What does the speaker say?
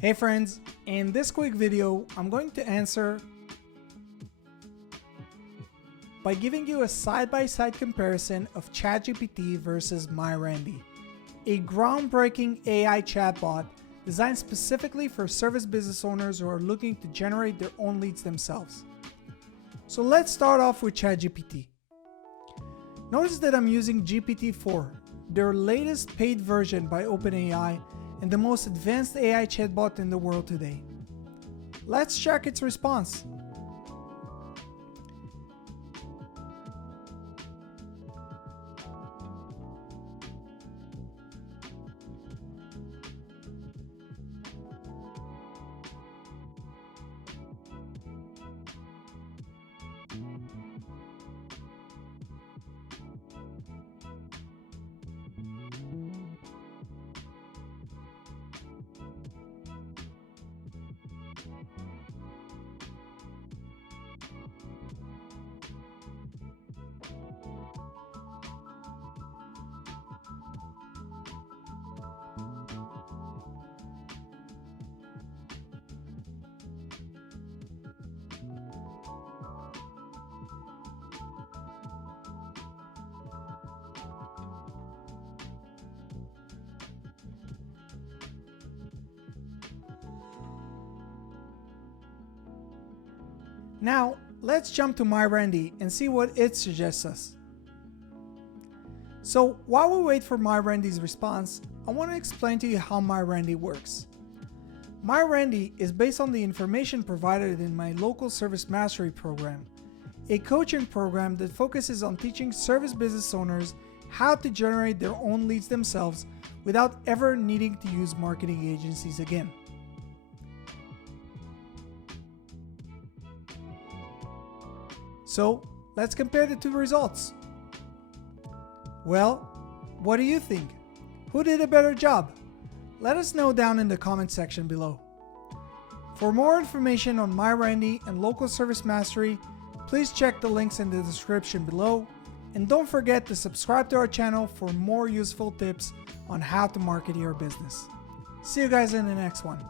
Hey friends, in this quick video, I'm going to answer by giving you a side-by-side comparison of ChatGPT versus MyRandy, a groundbreaking AI chatbot designed specifically for service business owners who are looking to generate their own leads themselves. So let's start off with ChatGPT. Notice that I'm using GPT-4, their latest paid version by OpenAI and the most advanced AI chatbot in the world today. Let's check its response. Now, let's jump to MyRandy and see what it suggests us. So while we wait for MyRandy's response, I want to explain to you how MyRandy works. MyRandy is based on the information provided in my local service mastery program, a coaching program that focuses on teaching service business owners how to generate their own leads themselves without ever needing to use marketing agencies again. So let's compare the two results. Well, what do you think? Who did a better job? Let us know down in the comment section below. For more information on MyRandy and local service mastery, please check the links in the description below. And don't forget to subscribe to our channel for more useful tips on how to market your business. See you guys in the next one.